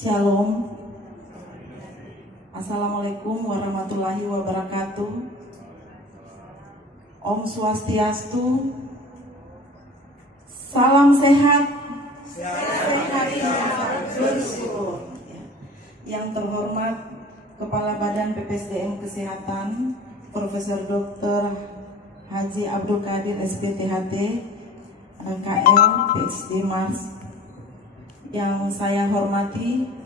Shalom. Assalamualaikum warahmatullahi wabarakatuh. Om Swastiastu. Salam sehat. Sehat bersyukur. Yang terhormat Kepala Badan PPSDM Kesehatan Profesor Dr. Haji Abdul Qadir SPTHT KL PhD Mars. Yang saya hormati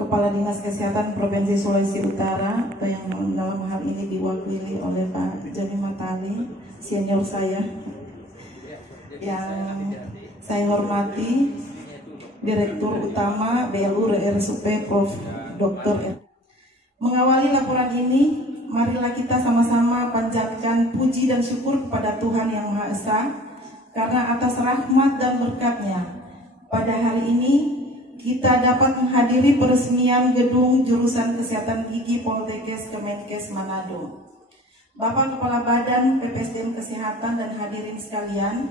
Kepala Dinas Kesehatan Provinsi Sulawesi Utara, yang dalam hal ini diwakili oleh Pak Joni Matali, senior saya. Yang saya hormati Direktur Utama BLU RSUP Prof. Dr. Mengawali laporan ini, marilah kita sama-sama panjatkan puji dan syukur kepada Tuhan Yang Maha Esa, karena atas rahmat dan berkat-Nya pada hari ini kita dapat menghadiri peresmian gedung jurusan Kesehatan Gigi Poltekkes Kemenkes Manado. Bapak Kepala Badan PPSDM Kesehatan dan hadirin sekalian,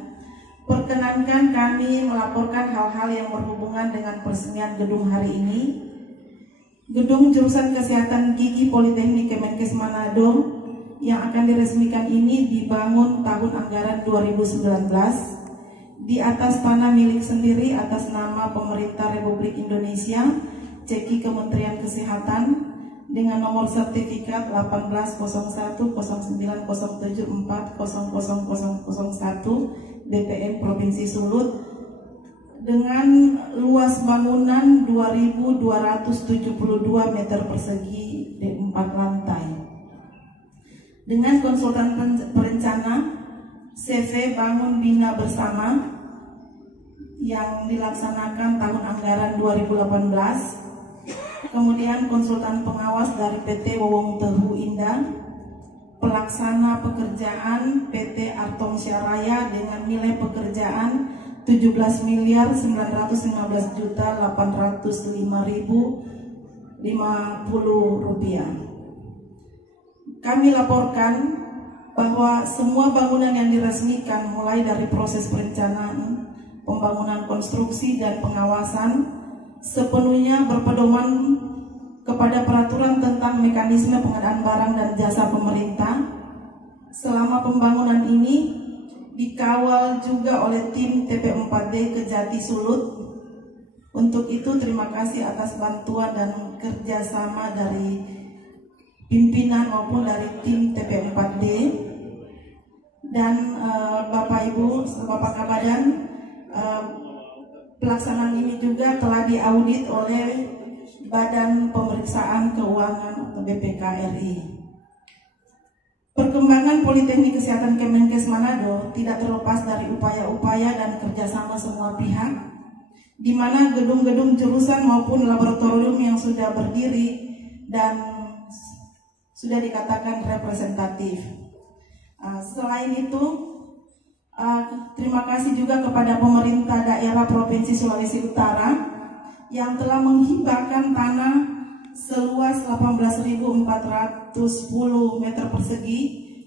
perkenankan kami melaporkan hal-hal yang berhubungan dengan peresmian gedung hari ini. Gedung jurusan Kesehatan Gigi Politeknik Kemenkes Manado yang akan diresmikan ini dibangun tahun anggaran 2019 di atas tanah milik sendiri atas nama Pemerintah Republik Indonesia, Ceki Kementerian Kesehatan, dengan nomor sertifikat 18.0907400001 DPM Provinsi Sulut, dengan luas bangunan 2.272 meter persegi di 4 lantai. Dengan konsultan perencana CV Bangun Bina Bersama yang dilaksanakan tahun anggaran 2018, kemudian konsultan pengawas dari PT Wowong Tehu Indah, pelaksana pekerjaan PT Artom Syaraya dengan nilai pekerjaan 17.985.805.050 rupiah. Kami laporkan bahwa semua bangunan yang diresmikan mulai dari proses perencanaan, pembangunan konstruksi dan pengawasan sepenuhnya berpedoman kepada peraturan tentang mekanisme pengadaan barang dan jasa pemerintah. Selama pembangunan ini dikawal juga oleh tim TP4D Kejati Sulut. Untuk itu terima kasih atas bantuan dan kerjasama dari pimpinan maupun dari tim TP4D dan Bapak Ibu, Bapak Kabadan. Pelaksanaan ini juga telah diaudit oleh Badan Pemeriksaan Keuangan atau BPK-RI. Perkembangan Politeknik Kesehatan Kemenkes Manado tidak terlepas dari upaya-upaya dan kerjasama semua pihak, di mana gedung-gedung jurusan maupun laboratorium yang sudah berdiri dan sudah dikatakan representatif. Selain itu, terima kasih juga kepada pemerintah daerah Provinsi Sulawesi Utara yang telah menghibahkan tanah seluas 18.410 meter persegi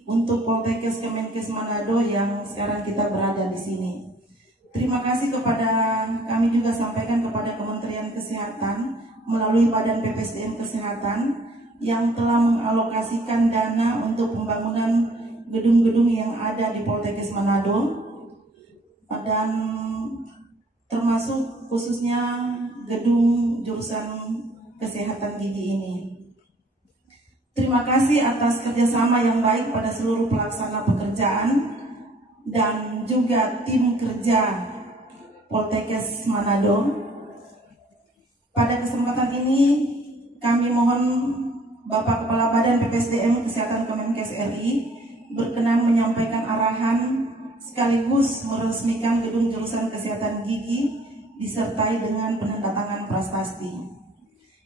untuk Poltekkes Kemenkes Manado yang sekarang kita berada di sini. Terima kasih kepada kami juga sampaikan kepada Kementerian Kesehatan melalui Badan PPSDM Kesehatan yang telah mengalokasikan dana untuk pembangunan gedung-gedung yang ada di Poltekkes Manado dan termasuk khususnya gedung jurusan kesehatan gigi ini. Terima kasih atas kerjasama yang baik pada seluruh pelaksana pekerjaan dan juga tim kerja Poltekkes Manado. Pada kesempatan ini kami mohon Bapak Kepala Badan PPSDM Kesehatan Kemenkes RI berkenan menyampaikan arahan sekaligus meresmikan gedung jurusan kesehatan gigi disertai dengan penandatangan prasasti.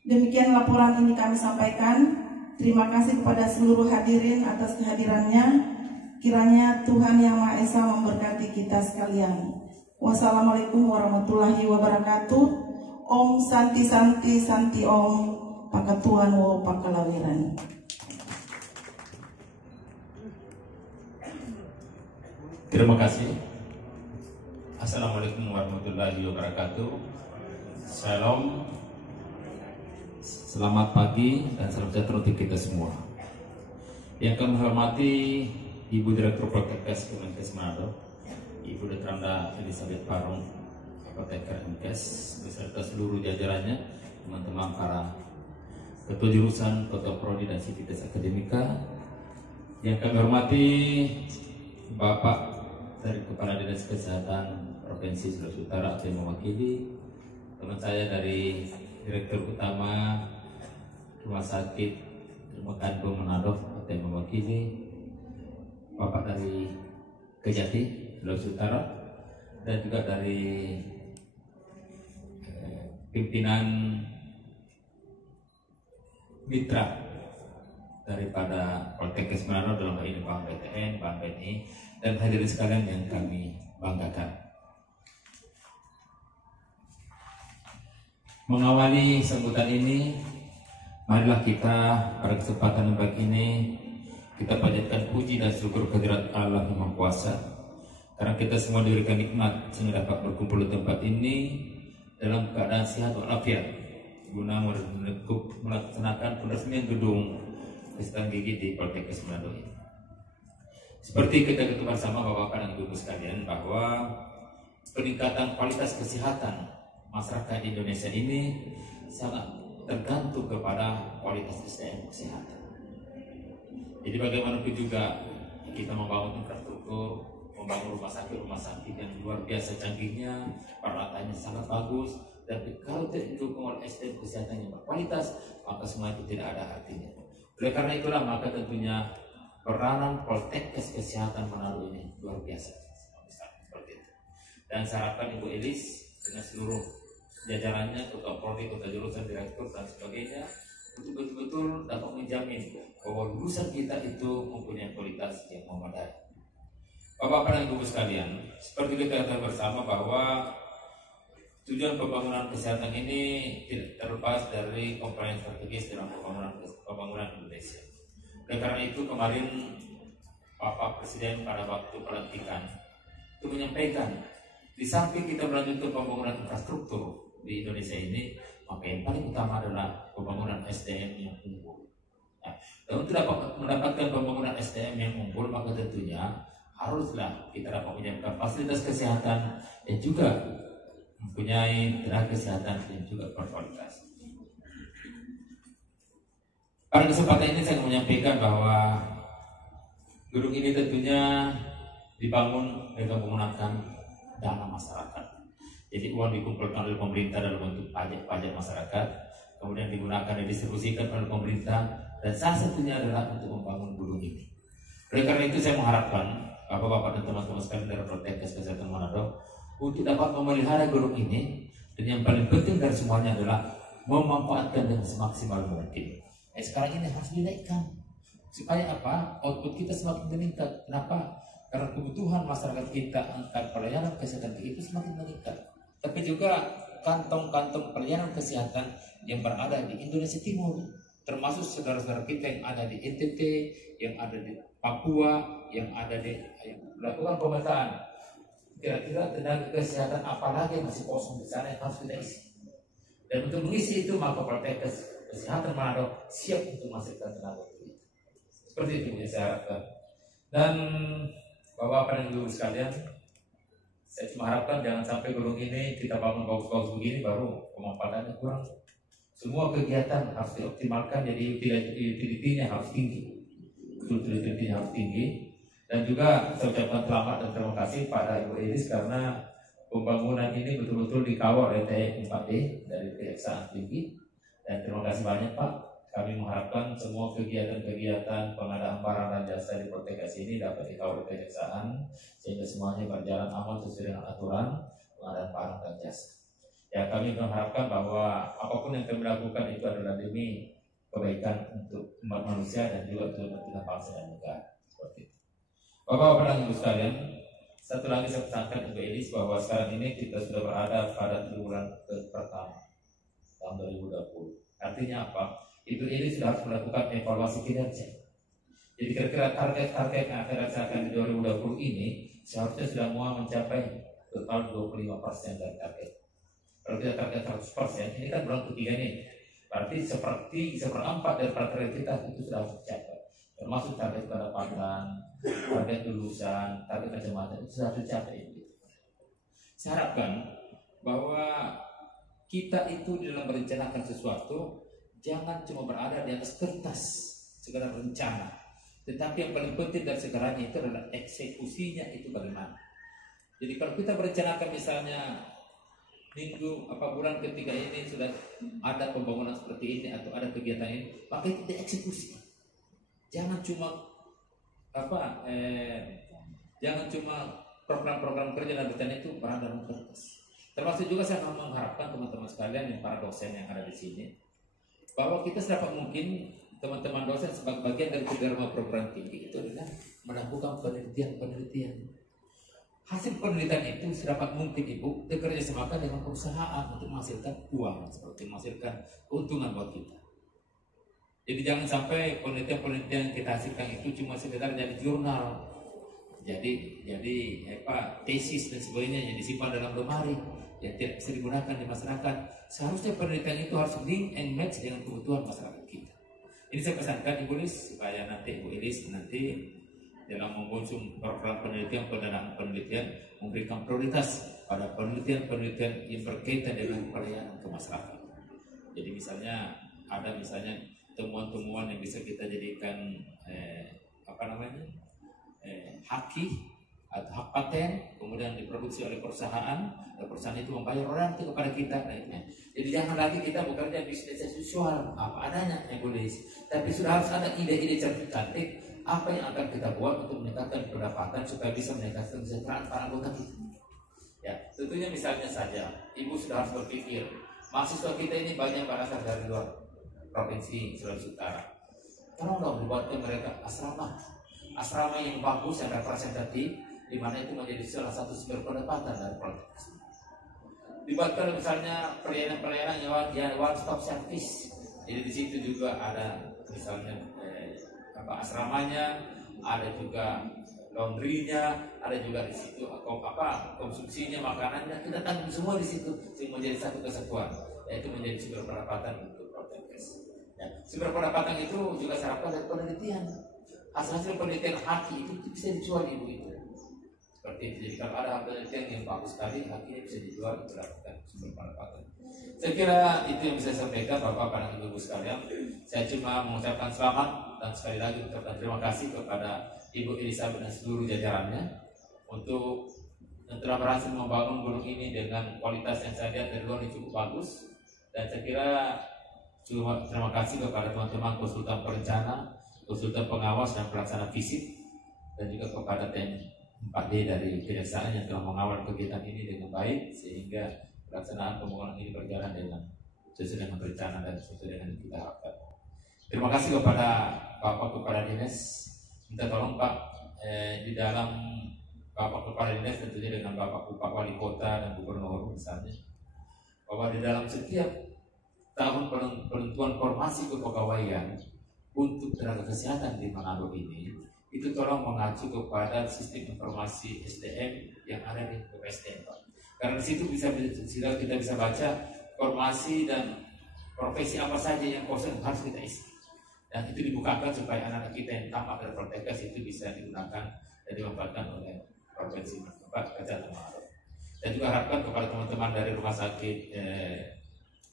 Demikian laporan ini kami sampaikan. Terima kasih kepada seluruh hadirin atas kehadirannya. Kiranya Tuhan Yang Maha Esa memberkati kita sekalian. Wassalamualaikum warahmatullahi wabarakatuh. Om Santi Santi Santi Om Pakatuan Wo Pakalawiran. Terima kasih. Assalamualaikum warahmatullahi wabarakatuh. Shalom. Selamat pagi dan salam sejahtera untuk kita semua. Yang kami hormati Ibu Direktur Poltekkes Kemenkes Manado, Ibu Dr. Anda Elizabeth Parung, Apoteker Kemenkes beserta seluruh jajarannya, teman-teman para ketua jurusan, ketua prodi dan sivitas akademika. Yang kami hormati Bapak dari Kepala Dinas Kesehatan Provinsi Sulawesi Utara atau yang mewakili, teman saya dari Direktur Utama Rumah Sakit Kandung Manado atau yang mewakili, Bapak dari Kejati Sulawesi Utara, dan juga dari pimpinan mitra daripada Poltekkes Manado dalam hal ini Bank BTN, Bank BNI, dan hadirin sekalian yang kami banggakan. Mengawali sambutan ini, marilah kita pada kesempatan yang baik ini kita panjatkan puji dan syukur kehadirat Allah yang Maha Kuasa, karena kita semua diberikan nikmat sehingga dapat berkumpul di tempat ini dalam keadaan sehat walafiat guna melaksanakan peresmian gedung kesehatan gigi di Poltekkes Manado ini. Seperti kita ketahui bersama Bapak dan Ibu sekalian bahwa peningkatan kualitas kesehatan masyarakat Indonesia ini sangat tergantung kepada kualitas SDM kesehatan. Jadi bagaimanapun juga kita membangun infrastruktur, membangun rumah sakit yang luar biasa canggihnya, peralatannya sangat bagus, dan kalau tidak didukung oleh SDM kesehatan yang berkualitas, maka semua itu tidak ada artinya. Oleh karena itulah maka tentunya peranan Poltekkes Kesehatan Manado ini luar biasa seperti itu. Dan saya harapkan Ibu Elis dengan seluruh jajarannya, ketua prodi, ketua jurusan, direktur dan sebagainya, untuk betul-betul dapat menjamin bahwa lulusan kita itu mempunyai kualitas yang memadai. Bapak dan Ibu sekalian, seperti kita ketahui bersama bahwa tujuan pembangunan kesehatan ini tidak terlepas dari komponen strategis dalam pembangunan Indonesia. Oleh karena itu kemarin Bapak Presiden pada waktu pelantikan itu menyampaikan, di samping kita melanjutkan pembangunan infrastruktur di Indonesia ini, maka yang paling utama adalah pembangunan SDM yang unggul. Nah, dan untuk mendapatkan pembangunan SDM yang unggul, maka tentunya haruslah kita dapat menyiapkan fasilitas kesehatan yang juga mempunyai tenaga kesehatan yang juga berkualitas. Pada kesempatan ini saya menyampaikan bahwa gedung ini tentunya dibangun dengan menggunakan dana masyarakat. Jadi uang dikumpulkan oleh pemerintah dalam bentuk pajak masyarakat, kemudian digunakan dan distribusikan oleh pemerintah, dan salah satunya adalah untuk membangun gedung ini. Oleh karena itu saya mengharapkan Bapak-bapak dan teman-teman sekalian dari Poltekkes Kesehatan Manado untuk dapat memelihara gedung ini, dan yang paling penting dari semuanya adalah memanfaatkan dengan semaksimal mungkin. Sekarang ini harus dinaikkan supaya apa? Output kita semakin meningkat. Kenapa? Karena kebutuhan masyarakat kita akan pelayanan kesehatan itu semakin meningkat. Tapi juga kantong-kantong pelayanan kesehatan yang berada di Indonesia Timur, termasuk saudara-saudara kita yang ada di NTT, yang ada di Papua, yang ada di yang melakukan pemetaan kira-kira tenaga kesehatan apalagi yang masih kosong di sana yang harus kita isi. Dan untuk mengisi itu maka Poltekkes Kesehatan Manado siap untuk menghasilkan tenaga itu. Seperti itu yang saya harapkan. Dan Bapak-Bapak dan Ibu sekalian, saya cuma harapkan jangan sampai gedung ini kita bangun bagus-bagus begini baru pemanfaatannya kurang. Semua kegiatan harus dioptimalkan, jadi utility-nya harus tinggi. Utility-nya harus tinggi. Dan juga saya ucapkan selamat dan terima kasih pada Ibu Iris karena pembangunan ini betul-betul dikawal oleh TNI 4D dari Kejaksaan Tinggi. Dan terima kasih banyak Pak. Kami mengharapkan semua kegiatan-kegiatan pengadaan barang dan jasa di Poltekkes ini dapat dikawal oleh Kejaksaan sehingga semuanya berjalan aman sesuai dengan aturan pengadaan barang dan jasa. Ya, kami mengharapkan bahwa apapun yang kami lakukan itu adalah demi kebaikan untuk umat manusia dan juga untuk kepentingan bangsa dan negara. Seperti itu. Bapak-bapak dan Ibu sekalian, satu lagi saya pesankan Ibu Elis bahwa sekarang ini kita sudah berada pada triwulan pertama tahun 2020. Artinya apa? Ibu Elis sudah harus melakukan evaluasi kinerja. Jadi kira-kira target-target yang akan dilaksanakan di 2020 ini seharusnya sudah mau mencapai total 25% dari target. Kalau kita target 100%, ini kan bulan ketiga nih. Berarti seperempat dari target kita itu sudah harus dicapai. Termasuk target pendapatan, target lulusan, target macam-macam itu sudah harus dicapai. Saya harapkan bahwa kita itu dalam merencanakan sesuatu jangan cuma berada di atas kertas sekedar rencana, tetapi yang paling penting dari segalanya itu adalah eksekusinya itu bagaimana. Jadi kalau kita merencanakan misalnya bulan ketiga ini sudah ada pembangunan seperti ini atau ada kegiatan ini, maka kita eksekusi. Jangan cuma jangan cuma program-program kerja dan rencana itu berada dalam kertas. Termasuk juga saya mengharapkan teman-teman sekalian yang para dosen yang ada di sini bahwa kita sedapat mungkin teman-teman dosen sebagai bagian dari program tinggi itu adalah melakukan penelitian. Hasil penelitian itu sedapat mungkin Ibu bekerja sama dengan perusahaan untuk menghasilkan uang, seperti menghasilkan keuntungan buat kita. Jadi jangan sampai penelitian yang kita hasilkan itu cuma sekedar jadi jurnal, jadi tesis dan sebagainya yang disimpan dalam lemari yang tidak bisa digunakan di masyarakat. Seharusnya penelitian itu harus link and match dengan kebutuhan masyarakat kita. Ini saya pesankan Ibu Iris supaya nanti Ibu Iris dalam mengusung program pendanaan penelitian memberikan prioritas pada penelitian yang berkaitan dengan pelayanan ke masyarakat. Jadi misalnya ada temuan-temuan yang bisa kita jadikan haki atau hak paten, kemudian diproduksi oleh perusahaan, dan perusahaan itu membayar royalti kepada kita. Jadi jangan lagi kita bekerja bisnis as usual apa adanya yang boleh, tapi sudah harus ada ide-ide cantik apa yang akan kita buat untuk meningkatkan pendapatan supaya bisa meningkatkan kesejahteraan para anggota kita. Ya, tentunya misalnya saja, Ibu sudah harus berpikir, mahasiswa kita ini banyak berasal dari luar provinsi Sulawesi Utara. Tolong dibuatkan mereka asrama yang bagus, yang representatif, di mana itu menjadi salah satu sumber pendapatan dari Poltekkes. Dibuatkan misalnya pelayanan yang one stop service. Jadi di situ juga ada misalnya asramanya, ada juga laundrynya, ada juga di situ konsumsinya, makanannya, kita tanggung semua di situ sehingga menjadi satu kesatuan, yaitu menjadi sumber pendapatan untuk Poltekkes. Ya, sumber pendapatan itu juga syaratnya dari penelitian. Hasil penelitian haki itu bisa dijual Ibu itu. Seperti itu. Jadi kalau ada penelitian yang bagus sekali, hakinya bisa dijual, mendapatkan sumber pendapatan. Saya kira itu yang bisa saya sampaikan Bapak dan Ibu sekalian. Saya cuma mengucapkan selamat dan sekali lagi mengucapkan terima kasih kepada Ibu Elizabeth dan seluruh jajarannya untuk yang telah berhasil membangun gunung ini dengan kualitas yang saya lihat dari luar ini cukup bagus. Dan saya kira terima kasih kepada teman-teman konsultan perencana, konsultan pengawas dan pelaksana fisik, dan juga kepada tim 4D dari Kejaksaan yang telah mengawal kegiatan ini dengan baik sehingga pelaksanaan pembangunan ini berjalan sesuai dengan rencana dan sesuai dengan yang kita harapkan. Terima kasih kepada Bapak Kepala Dinas. Minta tolong Pak di dalam Bapak Kepala Dinas tentunya dengan Bapak Wali Kota dan Gubernur misalnya, bahwa di dalam setiap tahun penentuan formasi kepegawaian untuk tenaga kesehatan di Manado ini, itu tolong mengacu kepada sistem informasi SDM yang ada di BPSDM, Pak. Karena di situ kita bisa baca formasi dan profesi apa saja yang kosong harus kita isi. Dan itu dibukakan supaya anak-anak kita yang tamat dari Protegas itu bisa digunakan dan dimanfaatkan oleh provinsi Kesehatan Manado. Dan juga harapkan kepada teman-teman dari rumah sakit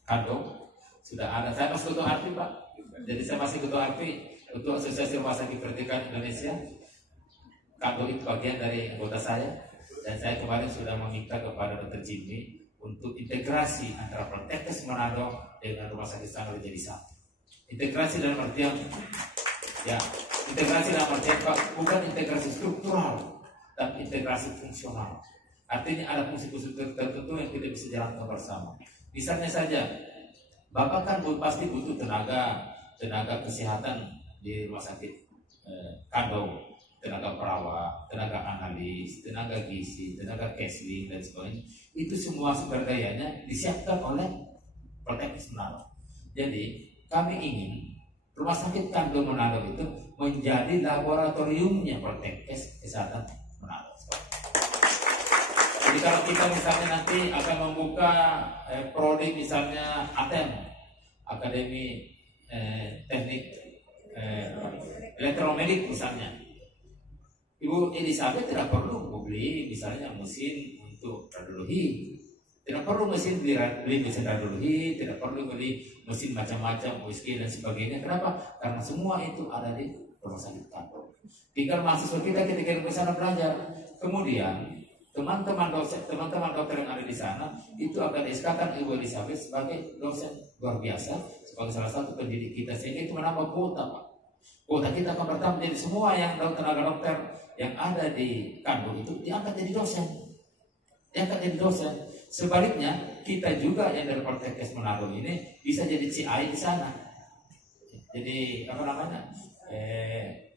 Kando sudah ada. Saya masih ketua ARPI, Pak. Jadi saya masih ketua ARPI, Ketua Asosiasi Rumah Sakit Vertikal Indonesia. Kando itu bagian dari anggota saya. Dan saya kemarin sudah meminta kepada Dr. Jimmy untuk integrasi antara Protegas Manado dengan Rumah Sakit Sanggar jadi satu. Integrasi dalam artian, ya, integrasi dalam artian Pak, bukan integrasi struktural, tapi integrasi fungsional. Artinya ada fungsi-fungsi tertentu yang kita bisa jalankan bersama. Misalnya saja, Bapak kan pasti butuh tenaga kesehatan di rumah sakit Kando, tenaga perawat, tenaga analis, tenaga gizi, tenaga counseling dan sebagainya. Itu semua sumber dayanya disiapkan oleh Protegas Manado. Jadi kami ingin rumah sakit Kando Manado itu menjadi laboratoriumnya Protegas Kesehatan Manado. Jadi kalau kita misalnya nanti akan membuka prodi misalnya ATEM, Akademi Teknik Elektromedik misalnya, Ibu Elizabeth tidak perlu beli misalnya mesin untuk radiologi, tidak perlu beli mesin radiologi, tidak perlu beli mesin macam-macam USG dan sebagainya. Kenapa? Karena semua itu ada di rumah sakit Kando. Tinggal mahasiswa kita ketika ke sana belajar, kemudian teman-teman dokter yang ada di sana itu akan diiskakan Ibu Elizabeth sebagai dosen luar biasa, sebagai salah satu pendidik kita, sehingga itu menambah kuota, Pak. Kuota kita akan bertambah, jadi semua yang tenaga dokter yang ada di Kando itu diangkat jadi dosen. Sebaliknya kita juga yang dari Protegas Manado ini bisa jadi CI di sana. Jadi apa namanya?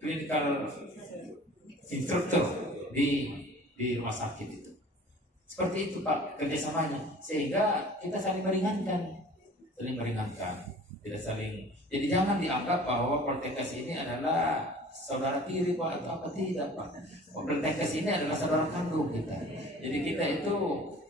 Clinical instructor di rumah sakit itu. Seperti itu Pak kerjasamanya, sehingga kita saling meringankan, tidak saling. Jadi jangan dianggap bahwa Protegas ini adalah saudara tiri Pak atau apa, tidak Pak. Protegas ini adalah saudara kandung kita. Jadi kita itu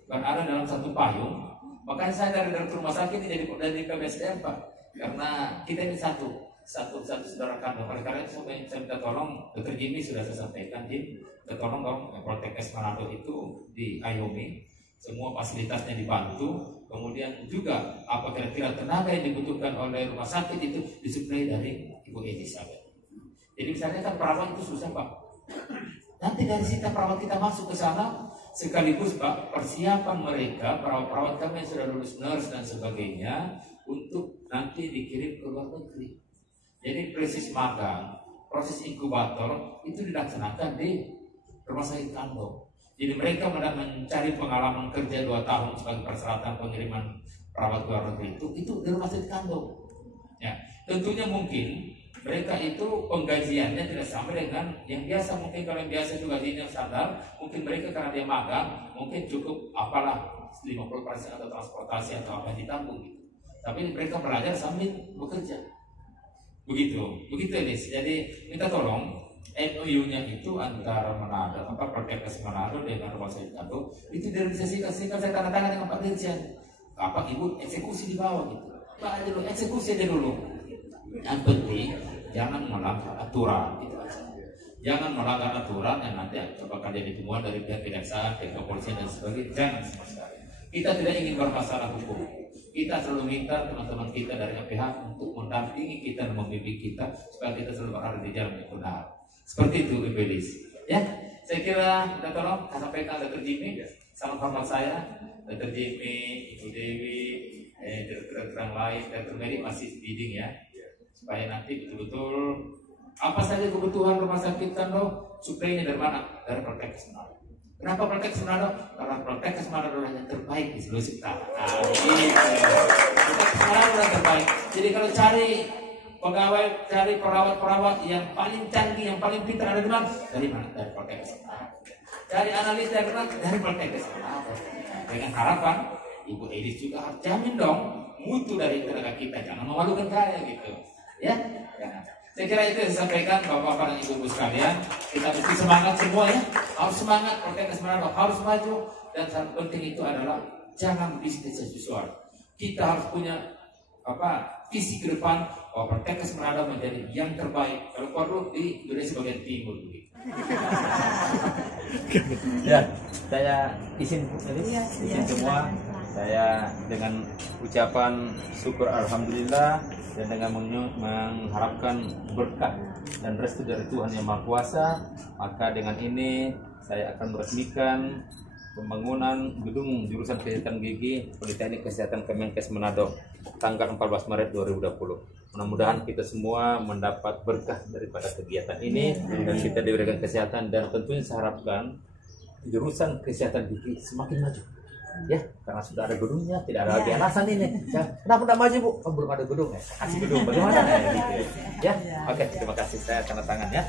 berada dalam satu payung. Makanya saya dari rumah sakit ini dari PBSDM Pak, karena kita ini satu saudara kandung. Oleh karena itu saya minta tolong, Dr. Jimmy sudah saya sampaikan, Jim, tolong dong Protegas Manado itu diayomi, semua fasilitasnya dibantu, kemudian juga apa kira-kira tenaga yang dibutuhkan oleh rumah sakit itu disuplai dari Ibu Elizabeth. Jadi misalnya kan perawat itu susah Pak, nanti dari situ perawat kita masuk ke sana, sekaligus Pak persiapan mereka, perawat-perawat kami yang sudah lulus nurse dan sebagainya, untuk nanti dikirim ke luar negeri. Jadi proses magang, proses inkubator itu dilaksanakan di rumah sakit Kando. Jadi mereka mencari pengalaman kerja 2 tahun sebagai persyaratan pengiriman perawat ke luar negeri itu di rumah sakit Kando. Ya, tentunya mungkin mereka itu penggajiannya tidak sama dengan yang biasa. Mungkin kalau yang biasa juga gajinya standar, mungkin mereka karena dia magang mungkin cukup apalah 50% atau transportasi atau apa yang ditanggung gitu. Tapi mereka belajar sambil bekerja. Begitu Elis. Jadi minta tolong MOU-nya itu antara Manado, Protegas Manado dengan rumah sakit Kando itu direalisasikan, saya tanda tangan dengan Pak Dirjen. Apa Ibu eksekusi di bawah gitu. Pak aja dulu, eksekusi aja dulu. Yang penting jangan melanggar aturan gitu aja. Jangan melanggar aturan yang nanti apakah jadi temuan dari pihak kejaksaan, pihak kepolisian dan sebagainya. Jangan sama sekali. Kita tidak ingin bermasalah hukum. Kita selalu minta teman-teman kita dari APH untuk mendampingi kita dan membimbing kita supaya kita selalu berada di jalan yang benar. Seperti itu Ibu Elis. Ya, saya kira kita tolong sampaikan Dr. Jimmy, salam hormat saya, Dr. Jimmy, Ibu Dewi, dokter-dokter yang lain, Dr. Mary masih bidding ya, supaya nanti betul-betul apa saja kebutuhan rumah sakit Kando, suplainya dari mana? Dari Protegas Manado. Kenapa Protegas Manado? Karena Protegas Manado adalah yang terbaik di seluruh sektor. Protegas Manado adalah terbaik. Jadi kalau cari pegawai, cari perawat-perawat yang paling canggih, yang paling pintar ada di mana? Dari mana? Dari Protegas Manado. Cari analis dari mana? Dari Protegas Manado. Dengan harapan Ibu Elis juga harus jamin dong mutu dari tenaga kita, jangan memalukan kaya gitu. Ya, jangan. Saya kira itu yang saya sampaikan Bapak-bapak dan Ibu-ibu sekalian. Kita mesti semangat semua ya. Harus semangat, Poltekkes Manado harus maju. Dan yang penting itu adalah jangan bisnis as usual. Kita harus punya visi ke depan bahwa Poltekkes Manado menjadi yang terbaik. Kalau perlu di Indonesia bagian timur. Ya, saya izin semua. Saya dengan ucapan syukur alhamdulillah dan dengan mengharapkan berkah dan restu dari Tuhan Yang Maha Kuasa, maka dengan ini saya akan meresmikan pembangunan gedung jurusan Kesehatan Gigi Politeknik Kesehatan Kemenkes Manado tanggal 14 Maret 2020. Mudah-mudahan kita semua mendapat berkah daripada kegiatan ini dan kita diberikan kesehatan, dan tentunya saya harapkan jurusan Kesehatan Gigi semakin maju. Ya, karena sudah ada gedungnya, tidak ada lagi alasan ini. Ya, kenapa tidak maju, Bu? Oh, belum ada gedung ya. Kasih gedung bagaimana? Gitu ya. Ya, oke, terima kasih, saya tanda tangan ya.